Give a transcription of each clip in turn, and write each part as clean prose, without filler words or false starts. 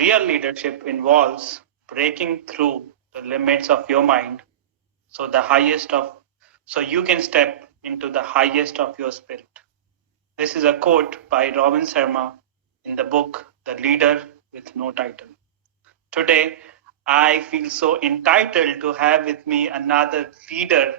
real leadership involves breaking through the limits of your mind so you can step into the highest of your spirit. This is a quote by Robin Sharma in the book The Leader with No Title. Today, I feel so entitled to have with me another leader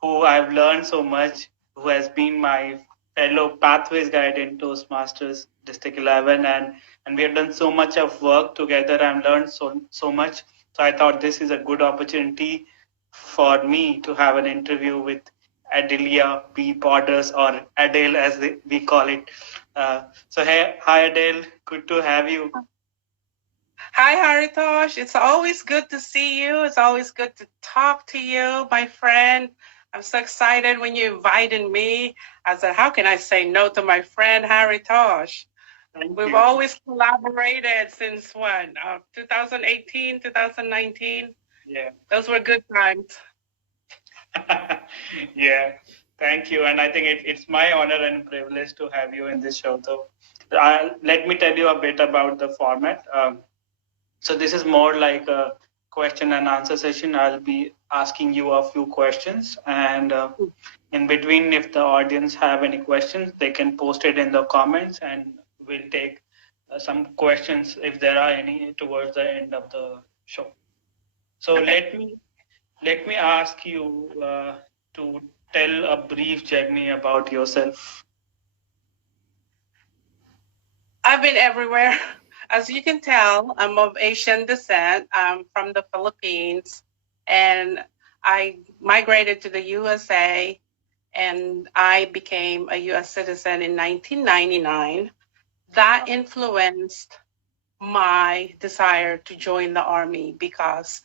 who I've learned so much, who has been my fellow Pathways guide in Toastmasters District 11, and we have done so much of work together. I've learned so much. So I thought this is a good opportunity for me to have an interview with Adelia B. Potters, or Adele as we call it. So hey, hi Adele, good to have you. Hi, Haritosh. It's always good to see you. It's always good to talk to you, my friend. I'm so excited when you invited me. I said, how can I say no to my friend, Haritosh? We've always collaborated since when? 2018, 2019? Yeah. Those were good times. Yeah, thank you. And I think it's my honor and privilege to have you in this show. So let me tell you a bit about the format. So this is more like a question and answer session. I'll be asking you a few questions, and in between, if the audience have any questions, they can post it in the comments, and we'll take some questions if there are any towards the end of the show. So Okay. let me ask you to tell a brief journey about yourself. I've been everywhere. As you can tell, I'm of Asian descent. I'm from the Philippines, and I migrated to the USA, and I became a US citizen in 1999. That influenced my desire to join the Army, because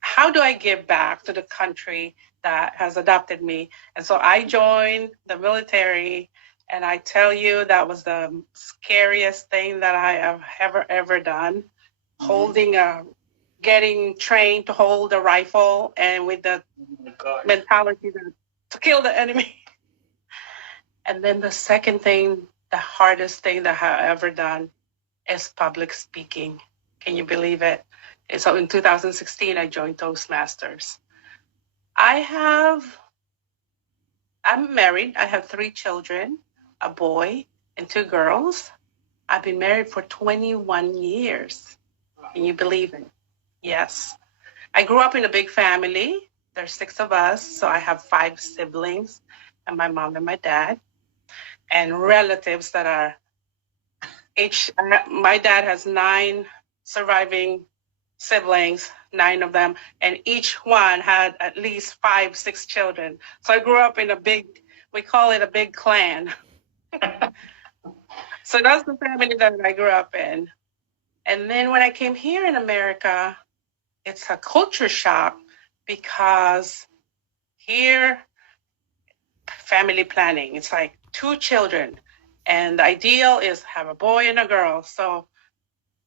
how do I give back to the country that has adopted me? And so I joined the military, and I tell you, that was the scariest thing that I have ever done. Getting trained to hold a rifle, and with the mentality to kill the enemy. And then the second thing, the hardest thing that I have ever done, is public speaking. Can you believe it? And so in 2016, I joined Toastmasters. I'm married. I have 3 children, a boy and 2 girls. I've been married for 21 years. Can you believe it? Yes. I grew up in a big family. There's 6 of us, so I have 5 siblings, and my mom and my dad, and relatives that are my dad has 9 surviving siblings, 9 of them, and each one had at least 5, 6 children. So I grew up in we call it a big clan. So that's the family that I grew up in. And then when I came here in America, it's a culture shock, because here, family planning, it's like 2 children, and the ideal is have a boy and a girl. So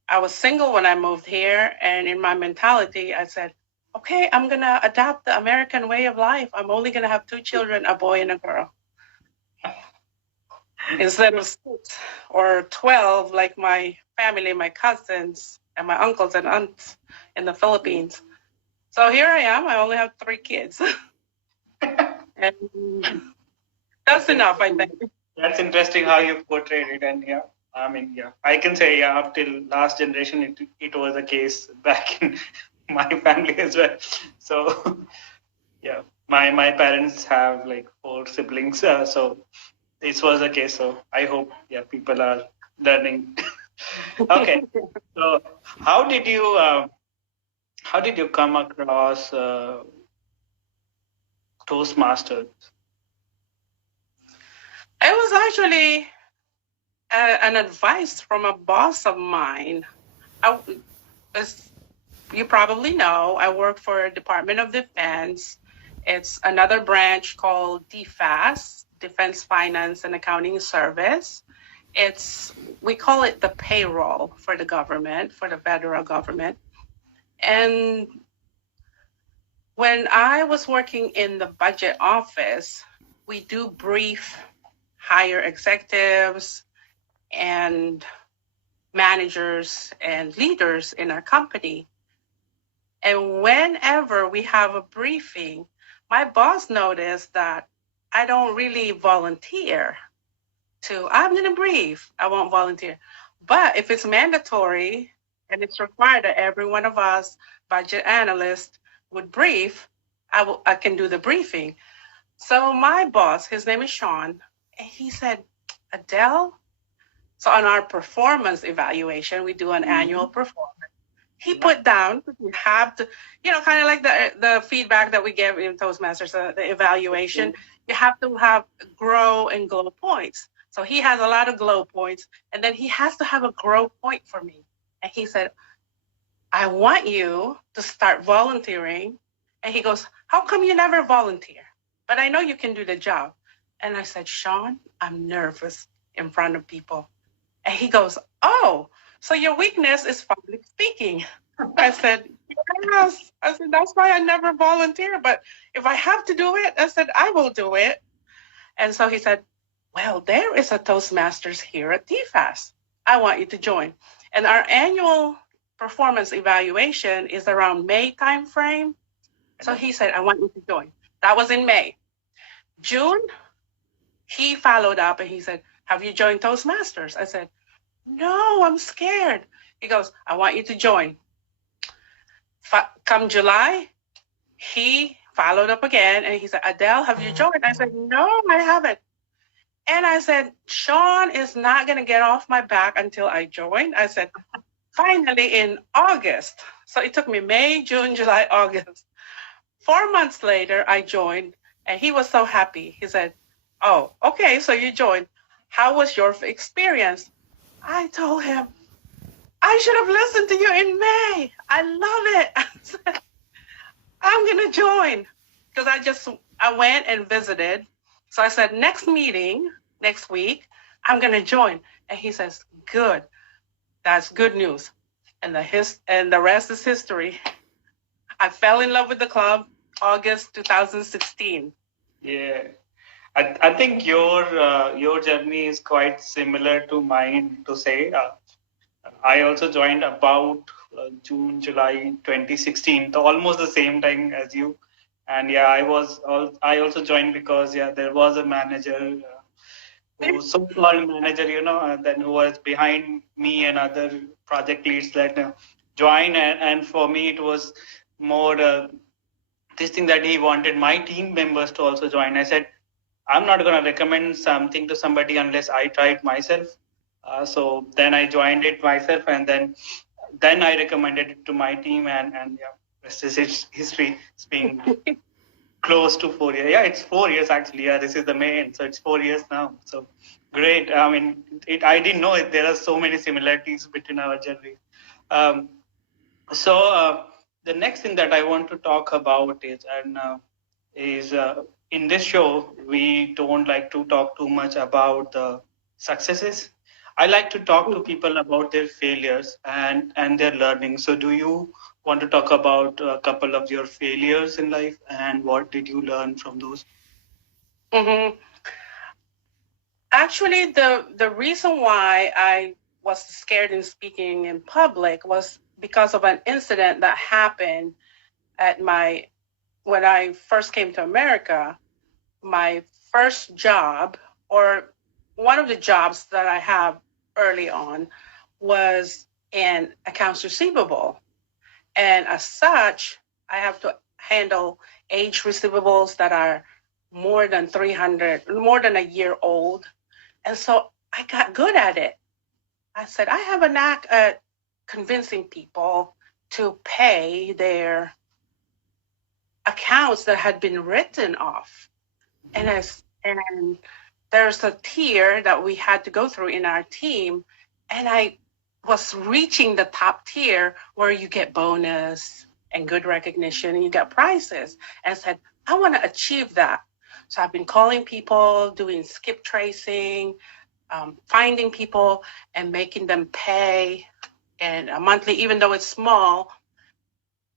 I was single when I moved here, and in my mentality, I said, okay, I'm going to adopt the American way of life. I'm only going to have 2 children, a boy and a girl. Instead of 6 or 12, like my family, my cousins, and my uncles and aunts in the Philippines. So here I am. I only have 3 kids. And that's enough, I think. That's interesting how you portrayed it. And yeah, I mean, yeah, I can say, yeah, up till last generation, it was a case back in my family as well. So yeah, my parents have like 4 siblings. So this was a case. So I hope, yeah, people are learning. Okay. So how did you come across Toastmasters? It was actually an advice from a boss of mine. As you probably know, I work for Department of Defense. It's another branch called DFAS, Defense Finance and Accounting Service. We call it the payroll for the government, for the federal government. And when I was working in the budget office, we do brief higher executives and managers and leaders in our company. And whenever we have a briefing, my boss noticed that I don't really volunteer I'm going to brief. I won't volunteer. But if it's mandatory and it's required that every one of us budget analysts would brief, I can do the briefing. So my boss, his name is Sean, and he said, Adele, so on our performance evaluation, we do an annual performance. He put down, you have to, kind of like the feedback that we give in Toastmasters, the evaluation, you have to have grow and glow points. So he has a lot of glow points, and then he has to have a grow point for me. And he said, I want you to start volunteering. And he goes, how come you never volunteer? But I know you can do the job. And I said, Sean, I'm nervous in front of people. And he goes, oh, so your weakness is public speaking. I said, yes. I said, that's why I never volunteer. But if I have to do it, I said, I will do it. And so he said, well, there is a Toastmasters here at TFAS. I want you to join. And our annual performance evaluation is around May timeframe. So he said, I want you to join. That was in May. June, he followed up and he said, have you joined Toastmasters? I said, no, I'm scared. He goes, I want you to join. Come July, he followed up again and he said, Adele, have you joined? I said, no, I haven't. And I said, Sean is not going to get off my back until I join. I said, finally in August. So it took me May, June, July, August. 4 months later, I joined and he was so happy. He said, oh, okay, so you joined. How was your experience? I told him, I should have listened to you in May. I love it. I said, I'm going to join. Because I went and visited. So I said, next meeting, next week, I'm going to join. And he says, good. That's good news. And the rest is history. I fell in love with the club August 2016. Yeah. I think your journey is quite similar to mine, to say. I also joined about June, July 2016, so almost the same time as you. And yeah, I also joined because there was a manager, so-called manager, then who was behind me and other project leads that joined. And for me, it was more this thing that he wanted my team members to also join. I said, I'm not going to recommend something to somebody unless I try it myself. So then I joined it myself, and then I recommended it to my team, and yeah, rest is history. It's been close to 4 years. Yeah, it's 4 years actually. Yeah, this is the May, so it's 4 years now. So great. I mean, I didn't know there are so many similarities between our journeys. So the next thing that I want to talk about is in this show, we don't like to talk too much about the successes. I like to talk to people about their failures and their learning. So do you want to talk about a couple of your failures in life and what did you learn from those? Mm-hmm. Actually, the reason why I was scared in speaking in public was because of an incident that happened when I first came to America. My first job, or one of the jobs that I have early on, was in accounts receivable. And as such, I have to handle age receivables that are more than a year old. And so I got good at it. I said, I have a knack at convincing people to pay their accounts that had been written off. And there's a tier that we had to go through in our team. And I was reaching the top tier where you get bonus and good recognition and you get prizes. And I said, I want to achieve that. So I've been calling people, doing skip tracing, finding people and making them pay. And a monthly, even though it's small,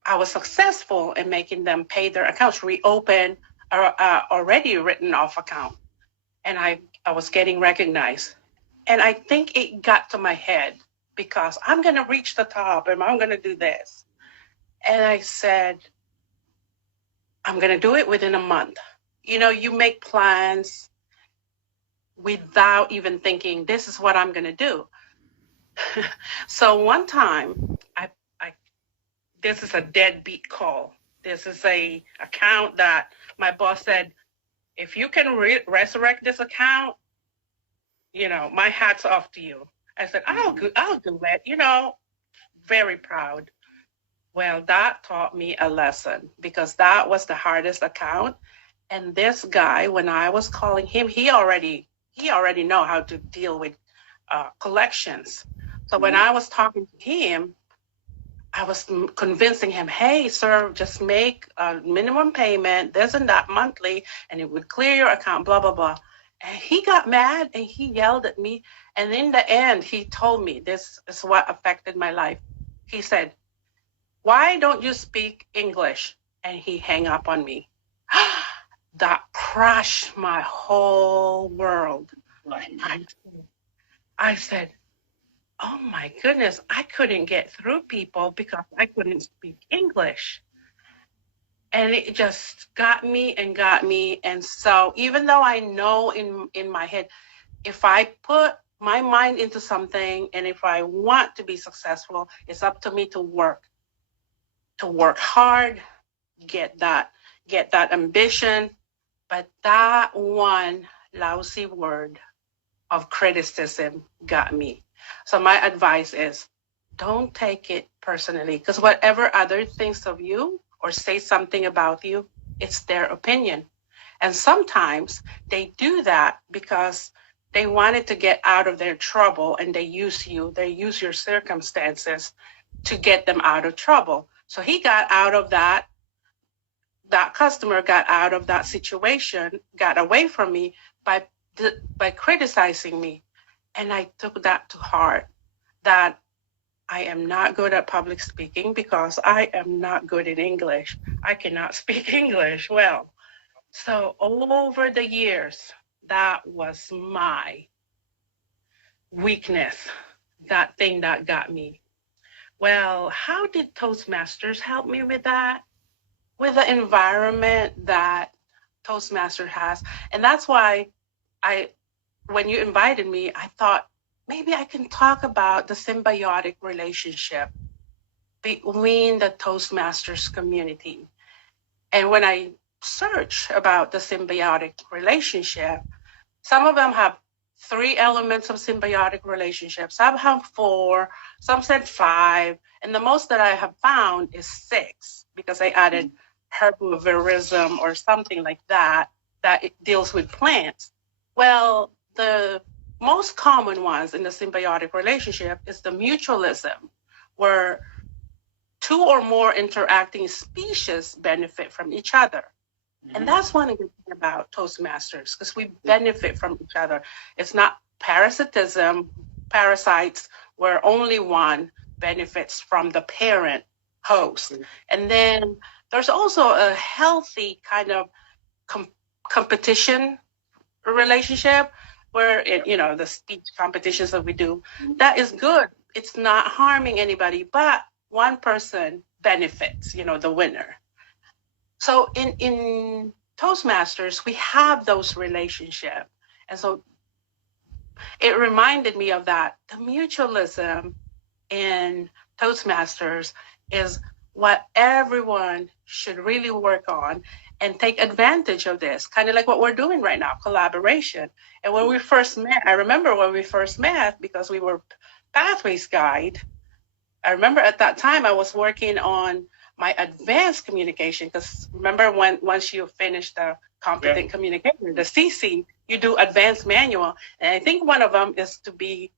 I was successful in making them pay their accounts, reopen already written off account. And I was getting recognized. And I think it got to my head because I'm going to reach the top and I'm going to do this. And I said, I'm going to do it within a month. You know, you make plans without even thinking, this is what I'm going to do. So one time, this is a deadbeat call. This is a account that my boss said, if you can resurrect this account, you know, my hat's off to you. I said, I'll do it, you know, very proud. Well, that taught me a lesson because that was the hardest account. And this guy, when I was calling him, he already know how to deal with collections. So when I was talking to him, I was convincing him, hey, sir, just make a minimum payment, this and that monthly, and it would clear your account, blah, blah, blah. And he got mad and he yelled at me. And in the end, he told me, this is what affected my life. He said, why don't you speak English? And he hung up on me. That crushed my whole world. I said, oh my goodness, I couldn't get through people because I couldn't speak English. And it just got me. And so even though I know in my head, if I put my mind into something and if I want to be successful, it's up to me to work hard, get that ambition. But that one lousy word of criticism got me. So my advice is, don't take it personally, because whatever other thinks of you or say something about you, it's their opinion. And sometimes they do that because they wanted to get out of their trouble and they use your circumstances to get them out of trouble. So he got out of that customer got out of that situation, got away from me by criticizing me. And I took that to heart, that I am not good at public speaking because I am not good in English. I cannot speak English well. So over the years, that was my weakness, that thing that got me. Well, how did Toastmasters help me with that? With the environment that Toastmasters has. And that's why when you invited me, I thought maybe I can talk about the symbiotic relationship between the Toastmasters community. And when I search about the symbiotic relationship, some of them have 3 elements of symbiotic relationship. Some have 4, some said 5, and the most that I have found is 6 because I added herbivorism or something like that it deals with plants. Well, the most common ones in the symbiotic relationship is the mutualism, where 2 or more interacting species benefit from each other. Mm-hmm. And that's one of the things about Toastmasters, because we benefit from each other. It's not parasitism, parasites, where only one benefits from the parent host. Mm-hmm. And then there's also a healthy kind of competition relationship where the speech competitions that we do, that is good. It's not harming anybody, but one person benefits, the winner. So in Toastmasters, we have those relationships. And so it reminded me of that. The mutualism in Toastmasters is what everyone should really work on and take advantage of this, kind of like what we're doing right now, collaboration. And when we first met, I remember when we first met, because we were Pathways Guide, I remember at that time I was working on my advanced communication, because remember once you finish the competent communication, the CC, you do advanced manual. And I think one of them is to be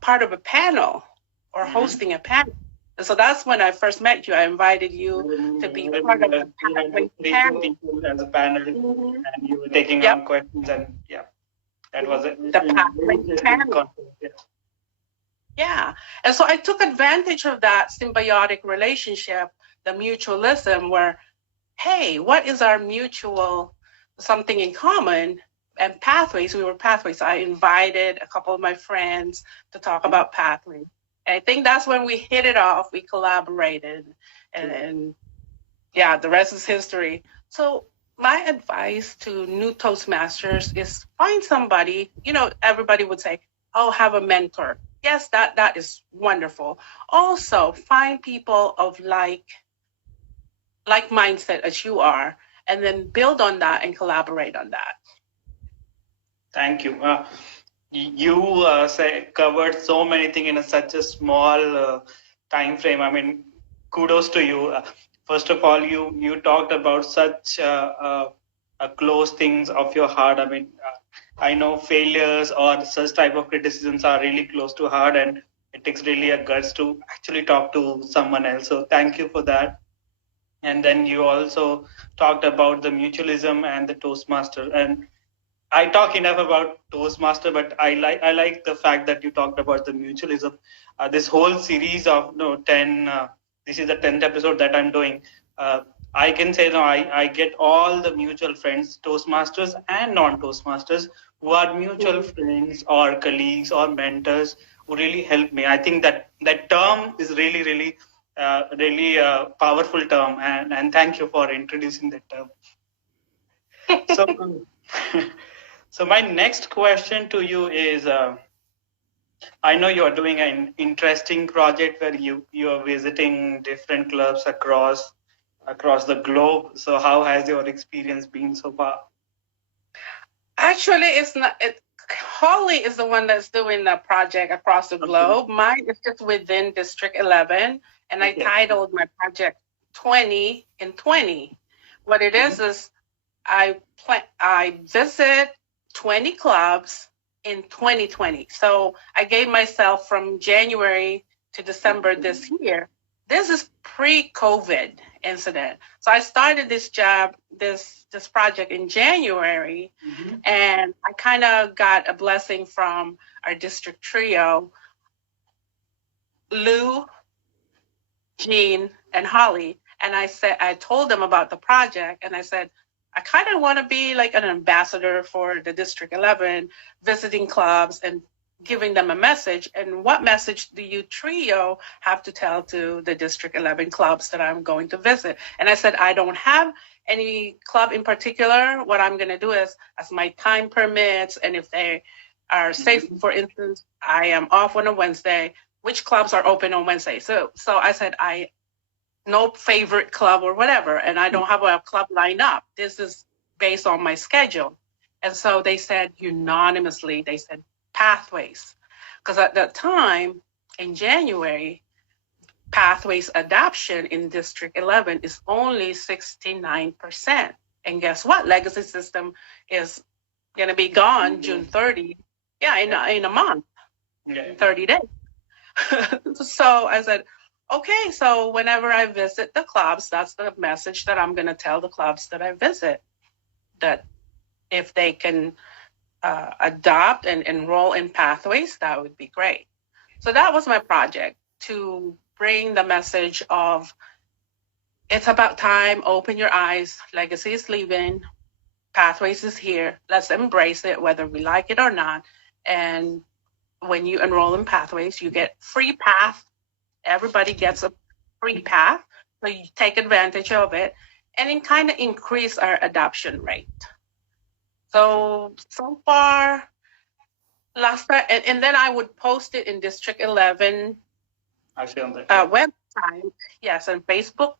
part of a panel or hosting a panel. And so that's when I first met you. I invited you to be part of the panel. As a panel, and you were taking on questions, and that was it. The Pathway panel. Yeah. And so I took advantage of that symbiotic relationship, the mutualism, where, hey, what is our mutual something in common? And Pathways, we were Pathways. I invited a couple of my friends to talk about Pathways. I think that's when we hit it off. We collaborated, and yeah, the rest is history. So my advice to new Toastmasters is find somebody. Everybody would say, "Oh, have a mentor." Yes, that is wonderful. Also, find people of like mindset as you are, and then build on that and collaborate on that. Thank you. You covered so many things in such a small time frame. I mean, kudos to you. First of all, you talked about such close things of your heart. I mean, I know failures or such type of criticisms are really close to heart, and it takes really a guts to actually talk to someone else. So thank you for that. And then you also talked about the mutualism and the Toastmaster. And I talk enough about Toastmaster, but I like the fact that you talked about the mutualism. This whole series of 10. This is the 10th episode that I'm doing. I can say I get all the mutual friends, Toastmasters and non-Toastmasters, who are mutual friends or colleagues or mentors who really help me. I think that term is really powerful term, and thank you for introducing that term. So. So my next question to you is, I know you are doing an interesting project where you are visiting different clubs across the globe. So how has your experience been so far? Actually, it's not. Holly is the one that's doing the project across the globe. Mine is just within District 11, and I titled my project 20 in 20. What it is I visit 20 clubs in 2020. So I gave myself from January to December this year. This is pre-COVID incident. So I started this project in January, and I kind of got a blessing from our district trio, Lou, Jean, and Holly. And I told them about the project, and I said, I kind of want to be like an ambassador for the District 11, visiting clubs and giving them a message. And what message do you trio have to tell to the District 11 clubs that I'm going to visit? And I said, I don't have any club in particular. What I'm going to do is, as my time permits, and if they are safe, for instance, I am off on a Wednesday, which clubs are open on Wednesday? So I said, no favorite club or whatever, and I don't have a club lined up. This is based on my schedule. And so they said unanimously, they said Pathways. Because at that time, in January, Pathways adoption in District 11 is only 69%. And guess what? Legacy system is going to be gone June 30. Yeah, in a month, 30 days. So I said, okay, so whenever I visit the clubs, that's the message that I'm going to tell the clubs that I visit, that if they can adopt and enroll in Pathways, that would be great. So that was my project, to bring the message of it's about time, open your eyes, legacy is leaving, Pathways is here, let's embrace it, whether we like it or not. And when you enroll in Pathways, you get free path. Everybody gets a free path, so you take advantage of it, and it kind of increase our adoption rate. So far, last time, and then I would post it in District 11 website, yes, and Facebook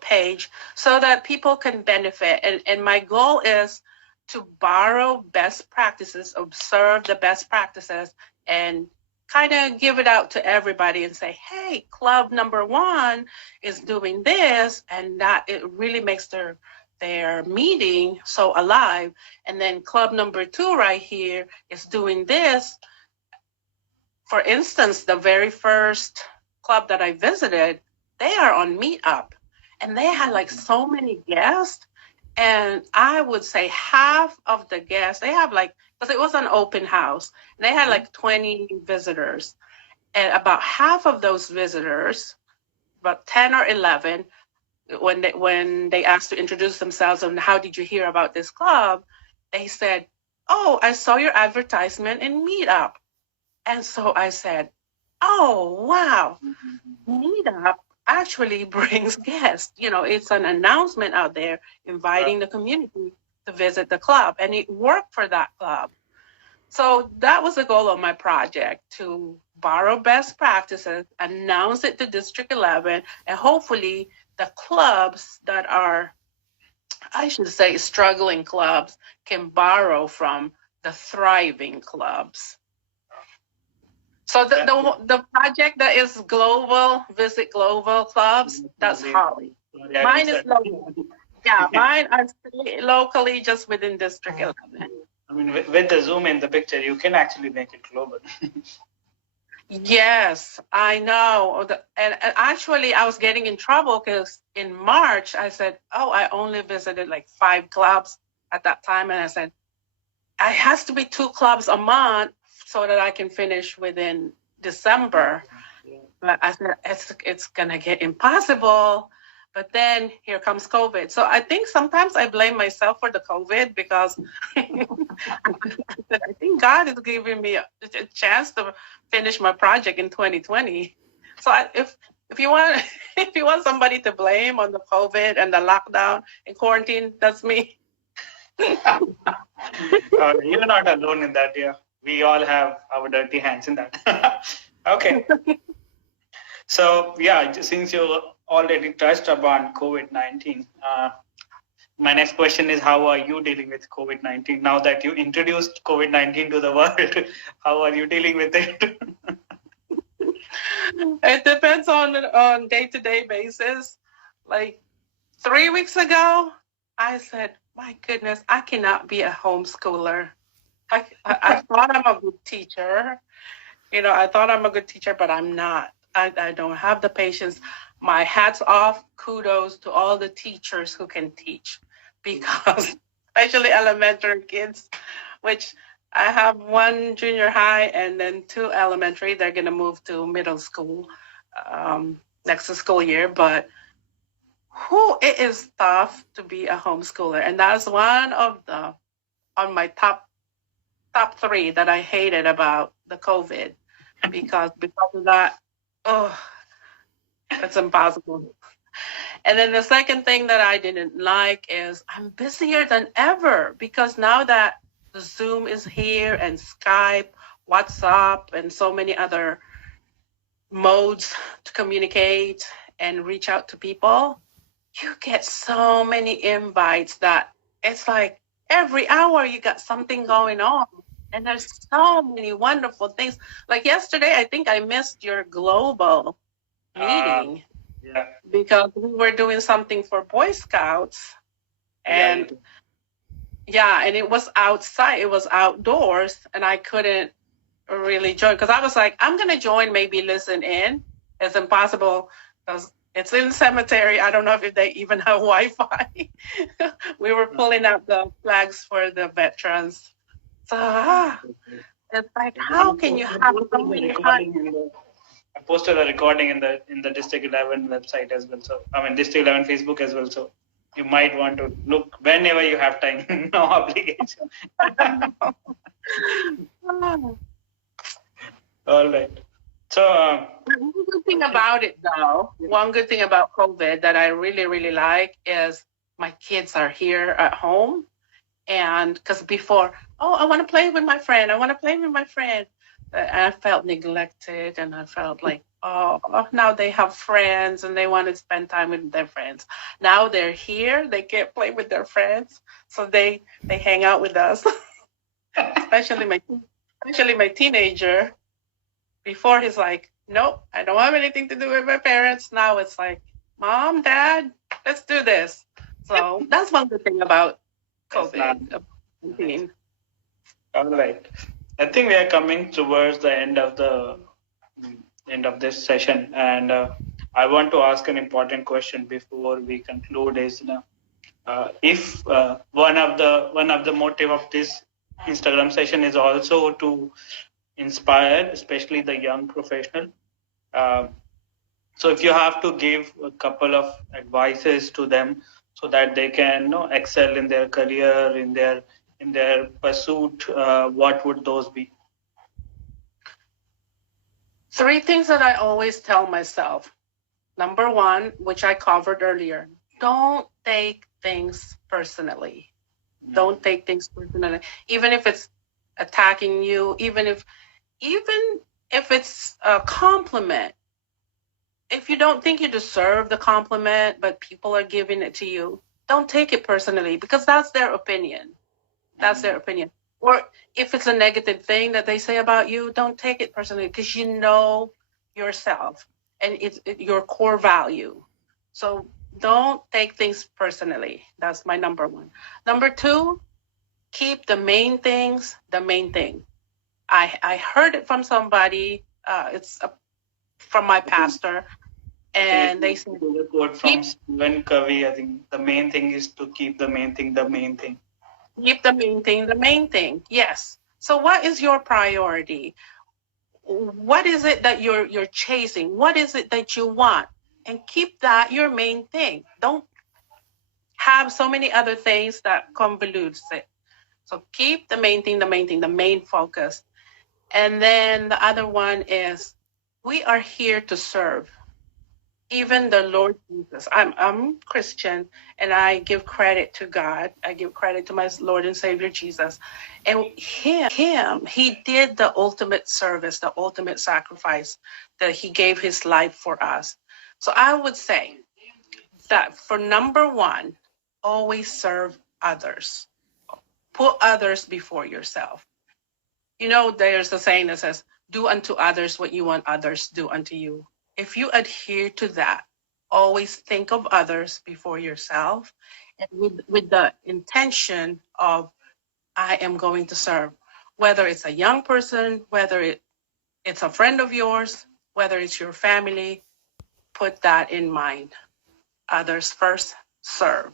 page, so that people can benefit. And my goal is to borrow best practices, observe the best practices, and kind of give it out to everybody and say, hey, club number 1 is doing this, and that it really makes their meeting so alive. And then club number 2 right here is doing this. For instance, the very first club that I visited, they are on Meetup, and they had like so many guests. And I would say half of the guests, they have like, because it was an open house, they had like 20 visitors. And about half of those visitors, about 10 or 11, when they asked to introduce themselves and how did you hear about this club, they said, oh, I saw your advertisement in Meetup. And so I said, oh, wow, Meetup actually brings guests. It's an announcement out there inviting the community to visit the club, and it worked for that club. So that was the goal of my project, to borrow best practices, announce it to District 11, and hopefully the clubs that are, I should say, struggling clubs can borrow from the thriving clubs. So the project that is global, visit global clubs, that's Holly. Mine is local. Yeah, mine are locally just within District 11. I mean, with the Zoom in the picture, you can actually make it global. Yes, I know. And actually, I was getting in trouble because in March, I said, oh, I only visited like 5 clubs at that time. And I said, it has to be 2 clubs a month so that I can finish within December. But I said, it's going to get impossible. But then here comes COVID. So I think sometimes I blame myself for the COVID because I think God is giving me a chance to finish my project in 2020. So if you want somebody to blame on the COVID and the lockdown and quarantine, that's me. You're not alone in that. Yeah, we all have our dirty hands in that. Okay. So yeah, since you already touched upon COVID-19, my next question is, how are you dealing with COVID-19 now that you introduced COVID-19 to the world? How are you dealing with it? It depends on day-to-day basis. Like 3 weeks ago, I said, my goodness, I cannot be a homeschooler. I thought I'm a good teacher. I thought I'm a good teacher, but I'm not. I don't have the patience. My hat's off, kudos to all the teachers who can teach, because especially elementary kids, which I have 1 junior high and then 2 elementary. They're going to move to middle school next school year. But it is tough to be a homeschooler. And that's one of on my top 3 that I hated about the COVID, because of that, it's impossible. And then the second thing that I didn't like is I'm busier than ever, because now that the Zoom is here and Skype, WhatsApp, and so many other modes to communicate and reach out to people, you get so many invites that it's like every hour you got something going on. And there's so many wonderful things. Like yesterday, I think I missed your global meeting. Yeah. Because we were doing something for Boy Scouts. And and it was outside, it was outdoors, and I couldn't really join because I was like, I'm going to join, maybe listen in. It's impossible because it's in cemetery. I don't know if they even have Wi-Fi. We were pulling out the flags for the veterans. So it's like, how can you have so many I posted a recording in the District 11 website as well. So I mean District 11 Facebook as well. So you might want to look whenever you have time. No obligation. All right. So one good thing about it, though, one good thing about COVID that I really, really like is my kids are here at home. And because before, I want to play with my friend. I felt neglected, and I felt like, now they have friends and they want to spend time with their friends. Now they're here, they can't play with their friends, so they hang out with us. especially my teenager. Before he's like, nope, I don't have anything to do with my parents. Now it's like, Mom, Dad, let's do this. So that's one good thing about COVID-19. All right. I think we are coming towards the end of this session, and I want to ask an important question before we conclude. Is if one of the motive of this Instagram session is also to inspire, especially the young professional. So if you have to give a couple of advices to them so that they can excel in their career, in their pursuit, what would those be? 3 things that I always tell myself. Number 1, which I covered earlier, don't take things personally. Don't take things personally. Even if it's attacking you, even if it's a compliment. If you don't think you deserve the compliment, but people are giving it to you, don't take it personally, because that's their opinion. That's their opinion. Or if it's a negative thing that they say about you, don't take it personally, because you know yourself and it's your core value. So don't take things personally. That's my number 1. Number 2, keep the main things the main thing. I heard it from somebody. It's from my pastor, and they said, a quote from Stephen Covey. I think the main thing is to keep the main thing the main thing. keep the main thing the main thing. Yes. So what is your priority? What is it that you're chasing? What is it that you want? And keep that your main thing. Don't have so many other things that convolutes it. So keep the main thing, the main thing, the main focus. And then the other one is, we are here to serve. Even the Lord Jesus. I'm Christian, and I give credit to God. I give credit to my Lord and Savior Jesus. And he did the ultimate service, the ultimate sacrifice, that he gave his life for us. So I would say that for number 1, always serve others. Put others before yourself. You know, there's a saying that says, do unto others what you want others do unto you. If you adhere to that, always think of others before yourself, and with the intention of, I am going to serve. Whether it's a young person, whether it's a friend of yours, whether it's your family, put that in mind. Others first, serve.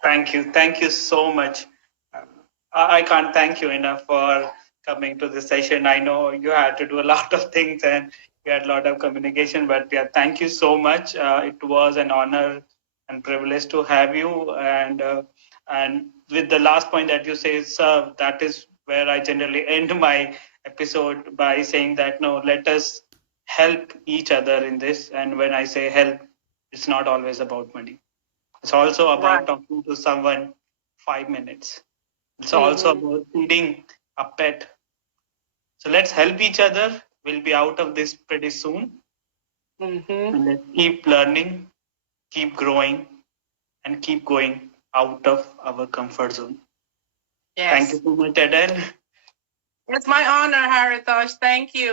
Thank you. Thank you so much. I can't thank you enough for coming to this session. I know you had to do a lot of things and you had a lot of communication, but yeah, thank you so much. It was an honor and privilege to have you. And with the last point that you say, serve, that is where I generally end my episode by saying that, no, let us help each other in this. And when I say help, it's not always about money. It's also about talking to someone 5 minutes. It's also about feeding a pet. So let's help each other. We'll be out of this pretty soon. And let's keep learning, keep growing, and keep going out of our comfort zone. Yes. Thank you so much, Adele. It's my honor, Haritosh. Thank you.